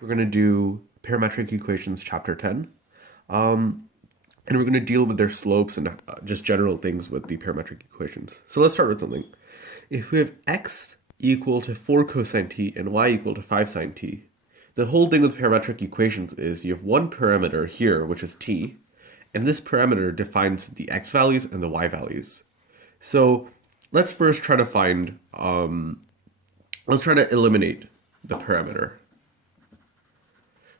We're going to do Parametric Equations Chapter 10. And we're going to deal with their slopes and just general things with the parametric equations. So let's start with something. If we have x equal to 4 cosine t and y equal to 5 sine t, the whole thing with parametric equations is you have one parameter here, which is t, and this parameter defines the x values and the y values. So let's first try to find, let's try to eliminate the parameter.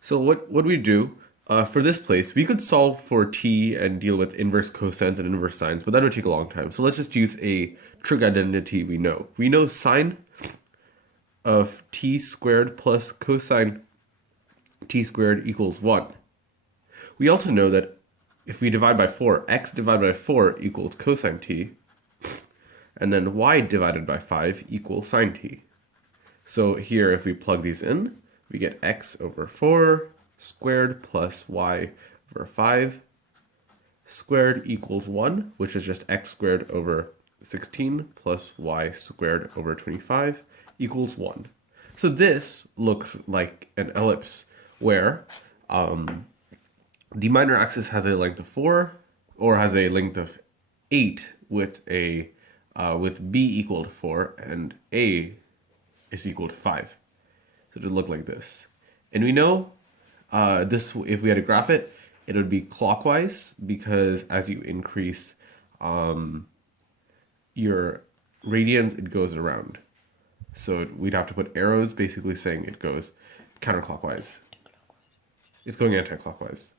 So what we do for this place, we could solve for t and deal with inverse cosines and inverse sines, but that would take a long time. So let's just use a trig identity we know. We know sine of t squared plus cosine t squared equals 1. We also know that if we divide by 4, x divided by 4 equals cosine t, and then y divided by 5 equals sine t. So here, if we plug these in, we get x over 4 squared plus y over 5 squared equals 1, which is just x squared over 16 plus y squared over 25 equals 1. So this looks like an ellipse where the minor axis has a length of 4 or has a length of 8 with a with b equal to 4 and a is equal to 5. So it would look like this. And we know this, if we had to graph it, it would be clockwise because as you increase your radians, it goes around. So we'd have to put arrows basically saying it goes counterclockwise. It's going anti-clockwise.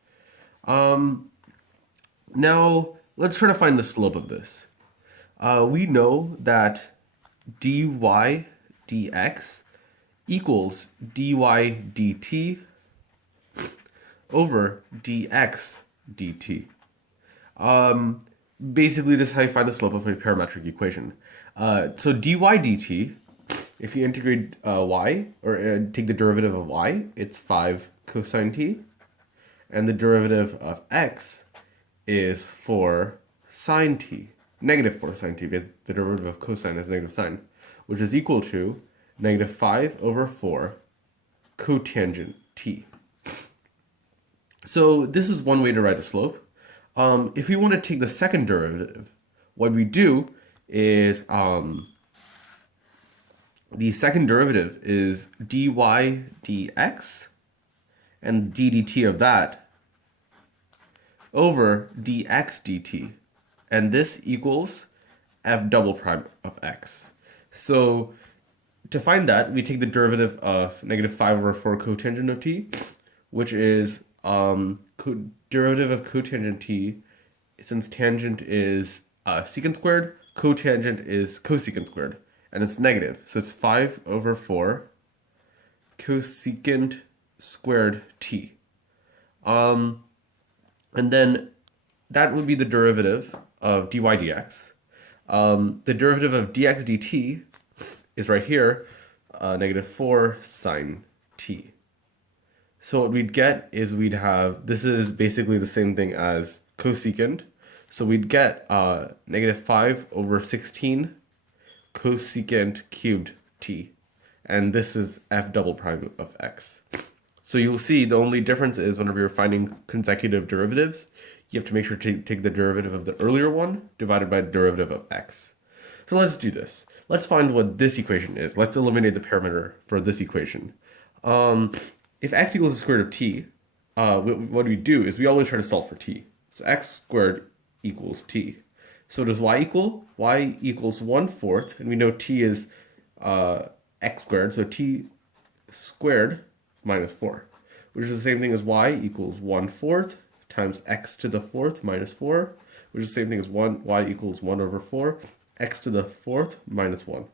Now, let's try to find the slope of this. We know that dy dx equals dy dt over dx dt. Basically, this is how you find the slope of a parametric equation. So dy dt, if you integrate y, or take the derivative of y, it's 5 cosine t. And the derivative of x is 4 sine t. Negative 4 sine t, because the derivative of cosine is negative sine, which is equal to negative 5 over 4 cotangent t. So this is one way to write the slope. If we want to take the second derivative, what we do is the second derivative is dy dx and d dt of that over dx dt. And this equals f double prime of x. So to find that, we take the derivative of negative 5 over 4 cotangent of t, which is derivative of cotangent t, since tangent is secant squared, cotangent is cosecant squared, and it's negative. So it's 5 over 4 cosecant squared t. And then that would be the derivative of dy dx. The derivative of dx dt is right here, negative 4 sine t. So what we'd get is we'd have, this is basically the same thing as cosecant. So we'd get negative 5 over 16 cosecant cubed t. And this is f double prime of x. So you'll see the only difference is whenever you're finding consecutive derivatives, you have to make sure to take the derivative of the earlier one divided by the derivative of x. So let's do this. Let's find what this equation is. Let's eliminate the parameter for this equation. If x equals the square root of t, what we do is we always try to solve for t. So x squared equals t. So does y equal? Y equals 1/4, and we know t is x squared, so t squared minus 4, which is the same thing as y equals 1/4 times x to the 4th minus 4, which is the same thing as y equals 1 over 4, x to the 4th minus 1.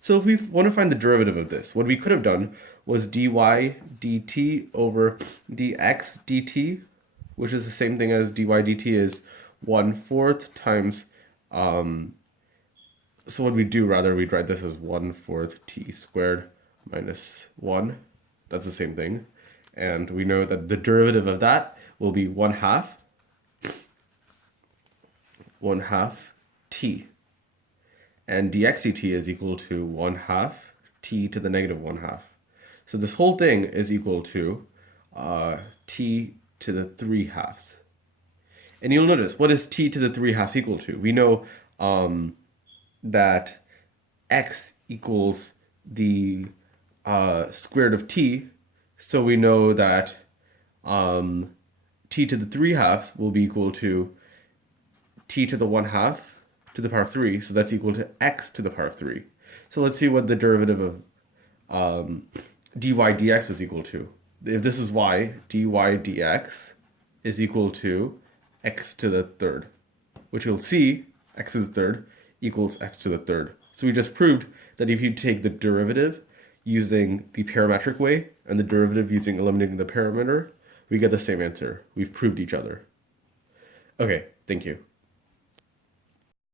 So if we want to find the derivative of this, what we could have done was dy dt over dx dt, which is the same thing as dy dt is 1/4 times, so what we do rather, we'd write this as 1/4 t squared minus 1. That's the same thing. And we know that the derivative of that will be 1/2 t. And dx dt is equal to 1/2 t to the negative 1/2. So this whole thing is equal to t to the 3/2. And you'll notice, what is t to the 3/2 equal to? We know that x equals the square root of t, so we know that t to the 3/2 will be equal to t to the 1/2 to the power of 3, so that's equal to x to the power of 3. So let's see what the derivative of dy dx is equal to. If this is y, dy dx is equal to x to the third, which you'll see x to the third equals x to the third. So we just proved that if you take the derivative using the parametric way and the derivative using eliminating the parameter, we get the same answer. We've proved each other. Okay, thank you.